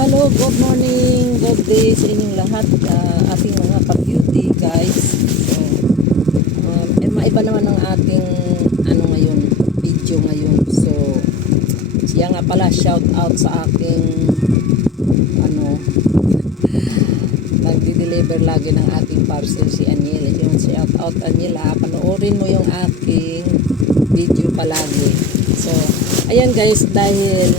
Hello, good morning, good day sa inyong lahat, ating mga ka-beauty guys. So, maiba naman ang ating ngayon, video ngayon. So, siya nga pala, shout out sa aking nagdi-deliver lagi ng ating parcel, si Aniel. Yung shout out Aniela, panoorin mo yung aking video palagi. So, ayan guys, dahil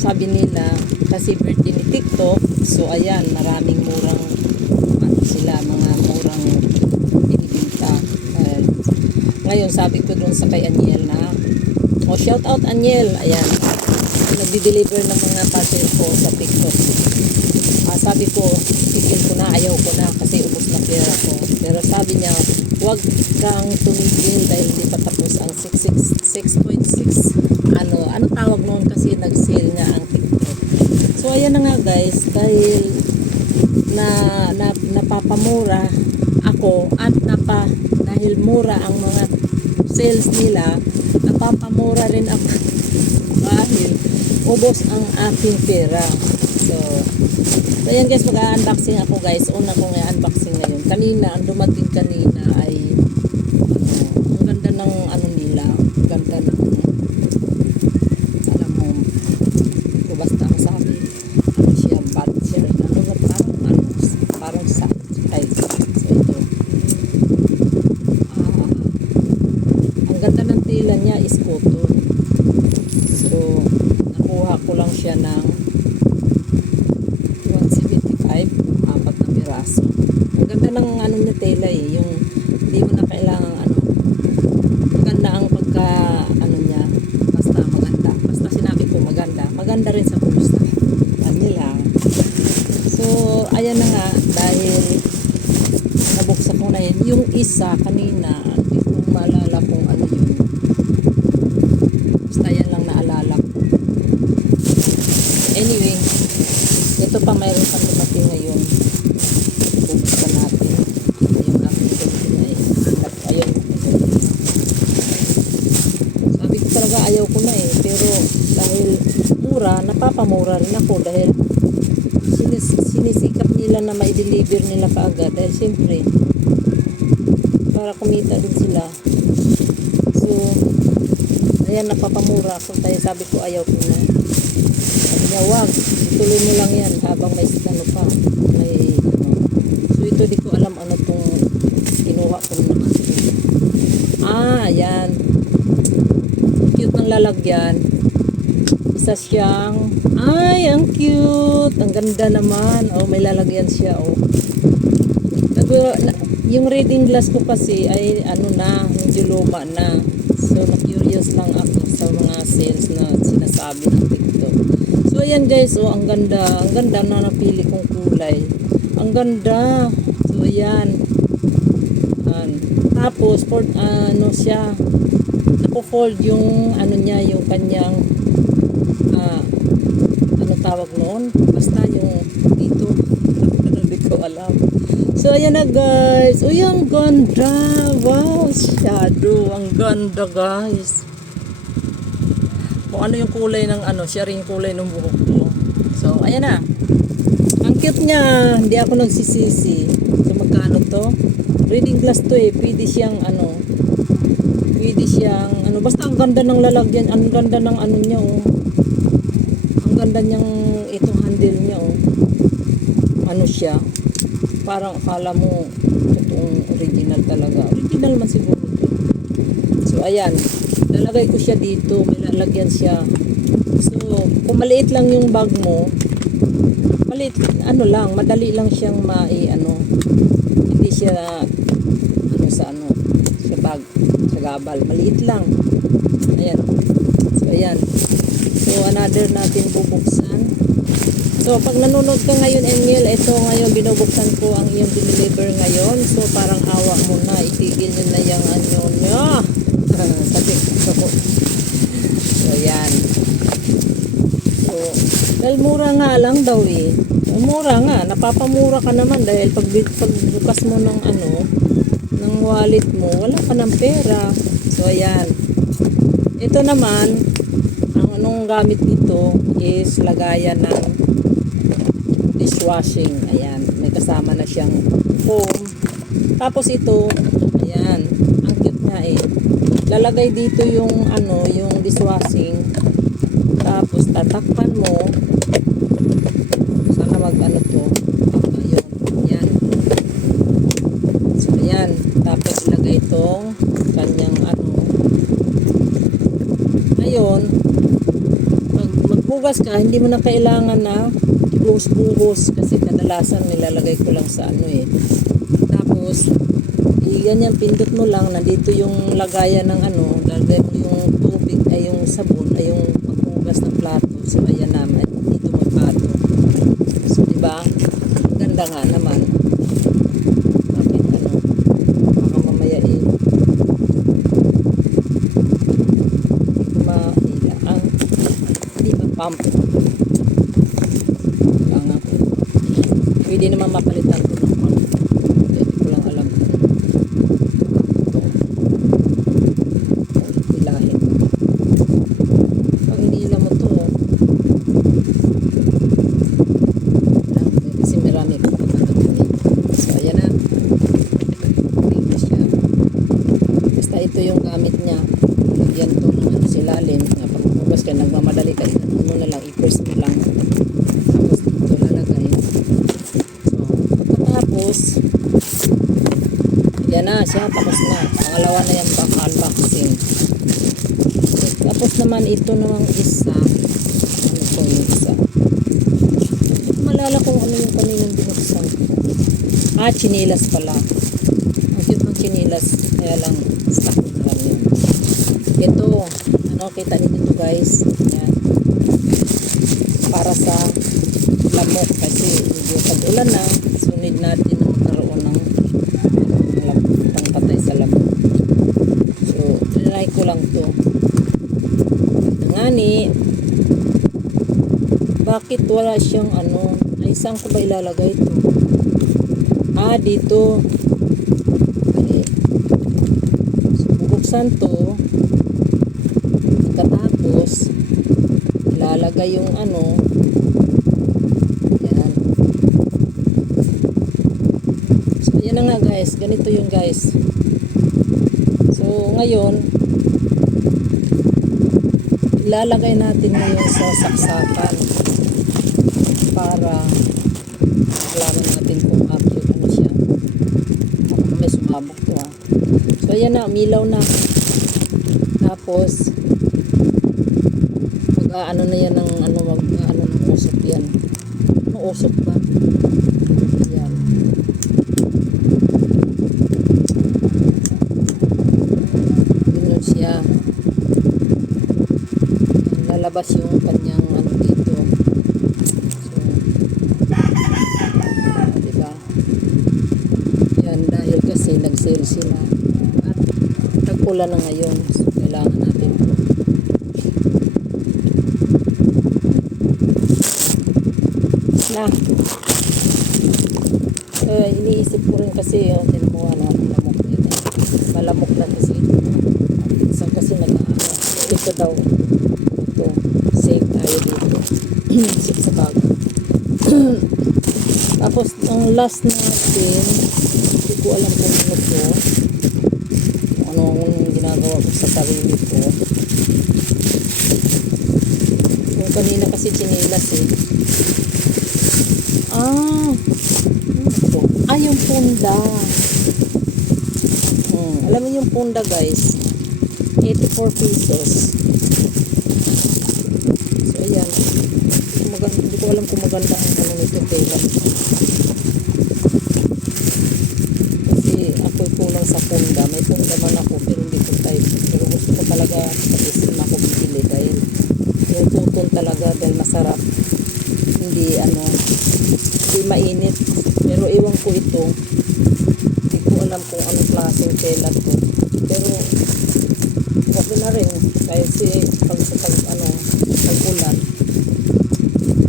sabi nila kasi birthday ni TikTok, so ayan, maraming murang mga murang binibenta. Ngayon sabi ko dun sa kay Aniel na shout out Aniel, ayan, nagdi-deliver ng mga parcel ko sa TikTok. Sabi ko, tigil ko na, ayaw ko na kasi ubos na pera ko. Pero sabi niya, huwag kang tumigil dahil hindi pa tapos ang 6.6 ano tawag noon kasi nag-sale nga ang TikTok. So ayan na nga guys, dahil napapamura ako at dahil mura ang mga sales nila, napapamura rin ako dahil ubos ang aking pera. So ayan guys, mag-unboxing ako guys. Una kong i-unboxing ngayon. Ang dumating kanina ay ang ganda ng nila. Ganda ng basta ang sabi siya butcher parang size. So ito ang ganda ng tela niya is cotton. So nakuha ko lang siya ng 175, 4 na piraso. Ang ganda ng niya tela yung hindi mo na kailangan maganda ang pagka niya, basta maganda. Basta sinabi ko maganda rin sa pusta nila. So ayan na nga, dahil nabuksan ko na yun. Yung isa kanina, hindi ko maalala kung ano yun, basta yan lang naalala ko. Anyway, ito pa, mayroon pang dumating ngayon. Bubuksan natin yung aking dumating na ayun. Sabi ko talaga ayaw ko na pero dahil mura, napapamura rin ako dahil sinisikap nila na mai-deliver nila kaagad dahil siyempre para kumita din sila. So ayan, napapamura ako dahil sabi ko ayaw ko na. Sabi niya, wag, ituloy mo lang yan habang may pa may so ito di ko alam tong kinuha ko naman. Ayan, cute ng lalagyan. Isa siyang, ang cute, ang ganda naman. May lalagyan siya. Yung reading glass ko kasi ay medyo luma na. So na-curious lang ako sa mga sales na sinasabi ng TikTok. So ayan guys, ang ganda na napili kong kulay. Ang ganda. So ayan. Tapos siya, napo-fold yung niya, yung kanyang tawag noon, basta yung dito hindi ko alam. So ayan na guys, ang ganda, wow, shadow, ang ganda guys. Kung ano yung kulay ng siya rin yung kulay ng buhok ko. So ayan na, ang cute niya, hindi ako nagsisisi. So magkano to? Reading glass to pwede siyang basta ang ganda ng lalagyan, ang ganda ng niya ang ganda niyang itong handle niya siya, parang akala mo totoong original talaga. Original man siguro to. So ayan, lalagay ko siya dito, may lalagyan siya. So kung maliit lang yung bag mo, maliit lang, madali lang siyang hindi siya sa bag, sa gabal, maliit lang. Ayan. So ayan. So another natin bubuksan. So pag nanonood ka ngayon, Aniel, ito ngayon binubuksan ko ang iyong deliver ngayon. So parang awa mo na, itigil nyo na yung nyo sa TikTok. So yan. So dahil mura nga lang daw mura nga, napapamura ka naman dahil pag bukas mo ng ng wallet mo, wala ka ng pera. So ayan, ito naman ang anong gamit dito is lagayan ng dishwashing. Ayan, may kasama na siyang foam. Tapos ito, ayan, ang cute nga eh. Lalagay dito yung ano, yung dishwashing. Tapos tatakpan mo. Sana mag-ano to. Ayun, ayan. So ayan, tapos ilagay itong kanyang ano. Ngayon, pag magbugas ka, hindi mo na kailangan na buhos-buhos kasi kadalasan nilalagay ko lang sa ano eh. Tapos, ganyan pindot mo lang, nandito yung lagayan ng ano, lagay mo yung tubig, ay yung sabon, ay yung pagbugas ng plato. So, ayan naman, dito magpato. So, diba? Ganda nga naman. Bakit ano? Baka mamaya eh. Hindi ba pump? Wala nga po. Pwede naman mapalitan ko ng pump. Hindi ko lang alam kung ito. Ilahin. Pag hinila mo to, kasi marami ko pagkakatakin. So, ayan na. Tingnan siya. Basta ito yung gamit niya. Lagyan to ng ano silalim. Pagbugas ka, nagmamadali ka. Ano na lang, i-press mo lang. Tapos dito lalagay. So, pagkatapos, yan na siya. Tapos na. Pangalawa na yung unboxing. So, tapos naman ito namang isa. Ano po yung isa? Hindi ko malala kung ano yung kaninang binuksan. Chinilas pala. Ang cute ng chinilas. Kaya lang, stock na lang yun. Ito, ano, kita niyo dito guys. Yan. Para sa lamok kasi medyo pag-ulan na, sunod natin na magkaroon ng pangpatay sa lamok. So, trinay ko lang to. Ngani, bakit wala siyang ano, ay saan ko ba ilalagay ito? Dito. Okay. So, bubuksan to. Tapos ilalagay yung ano, yan. So yan na nga guys, ganito yung guys. So ngayon ilalagay natin ngayon sa saksakan para malaman natin kung accurate ano siya. May sumabog to ha. So yan na, umilaw na. Tapos ano na yan ng ano ano ng usok yan. Ano usok ba? Yan. Ganun siya. Lalabas yung kanyang ano dito. So, diba? Yan dahil kasi nag-sale sila. At tag-ulan na ngayon. So, kailangan natin na. Iniisip ko rin kasi tinamuha na ng lamok yun. Malamok na kasi ito. Isang kasi ito daw. Ito. Save tayo dito. Save sa bag. Tapos, ang last natin, hindi ko alam kung ano to. Ano ang ginagawa ko sa sarili ko. Yung kanina kasi chinilas eh. Yung punda. Alam mo yung punda guys, 84 pesos. So ayan, hindi ko alam kung maganda ang ano nito pera. Kasi ako'y kulang sa punda. May punda man ako pero hindi ko type. Pero gusto ko talaga pag-isim ako bibili dahil yung tuton talaga dahil masarap. Hindi hindi mainit. Pero iwan ko ito. Hindi ko alam kung anong klaseng tela to. Pero okay na rin. Kasi pag-ulan.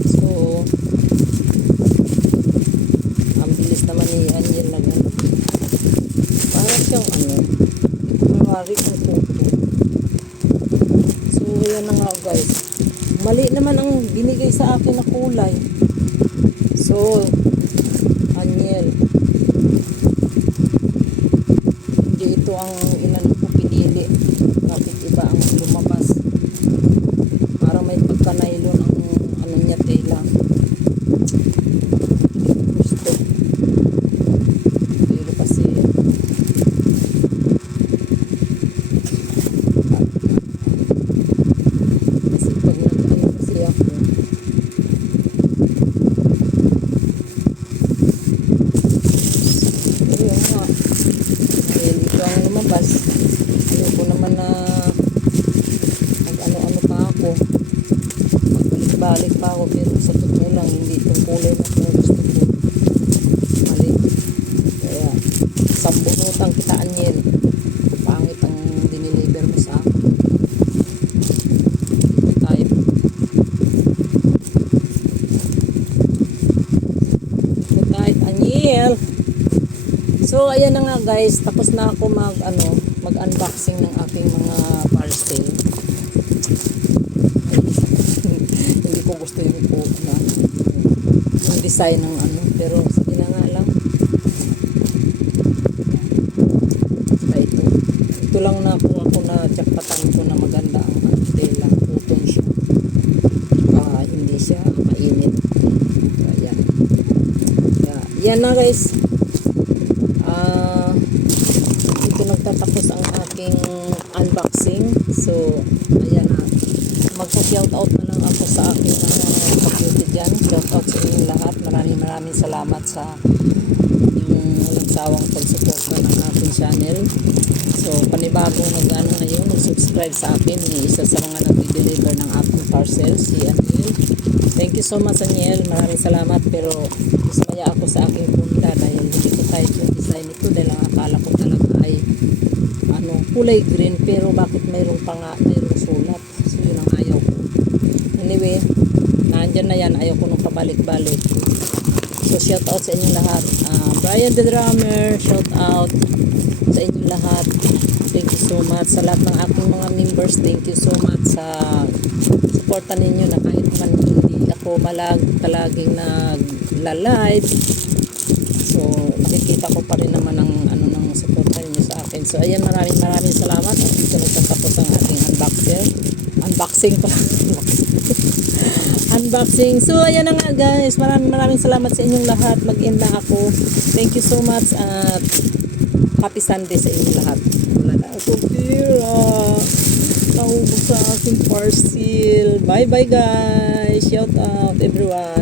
So, ang bilis naman yan na gano'n. Parang siyang hindi ko mawari kung tuto. So, yan na nga guys. Mali naman ang binigay sa akin na kulay. So, Aniel. Hindi ito ang inano ko pinili. Bakit iba ang lumabas? Parang may pagka-nylon ang ano niya, tela. Gusto. Pero kasi pag nag-ano kasi ako, pero yun nga, dahil ito ang lumabas, ayoko naman na mag-ano-ano pa ako, magbalik-balik pa ako, pero sa totoo lang, hindi itong kulay na kung gusto ko. Mali. Kaya, sambunutan kita, Aniel. Pangit ang diniliver mo sa akin. Type. Good night, Aniel. So, ayan na nga guys, tapos na ako mag-unboxing ng aking mga parcel. Hindi ko gusto yung design ng pero sige na nga lang. Basta ito lang na kung ako na tiyakpatan ko na maganda ang tela, cotton siya. Hindi siya mainit. Ayan. Yan na guys. Ito nagtatapos ang aking unboxing. So, ayan na. Magsa-shoutout na lang ako sa aking mga community dyan. Shoutout sa inyong lahat. Maraming salamat sa yung nagsawang pagsuporta ng aking channel. So, panibagong nag-subscribe sa akin. Isa sa mga nag-deliver ng aking parcel, si Aniel. Thank you so much, Aniel. Maraming salamat. Pero, ismaya ako sa aking punta dahil hindi ko kahit yung design nito dahil ang akala ko talaga ay kulay green, pero bakit mayroong sulat. So, yun ang ayaw ko. Anyway, nandyan na yan. Ayaw ko nung pabalik-balik. So, shout out sa inyong lahat. Brian the Drummer, shout out sa inyong lahat. Thank you so much. Sa lahat ng aking mga members, thank you so much sa suporta ninyo na kahit man hindi ako palaging nagla-live. So, nakikita ko pa rin naman ang ng suporta ninyo sa akin. So, ayan, maraming salamat. Dito nagtatapos ang ating unboxing pa. Unboxing. So, ayan na nga guys. Maraming salamat sa inyong lahat. Mag-end na ako. Thank you so much at happy Sunday sa inyong lahat. Wala na ako pira. Nahubog sa aking parcel. Bye bye guys. Shout out everyone.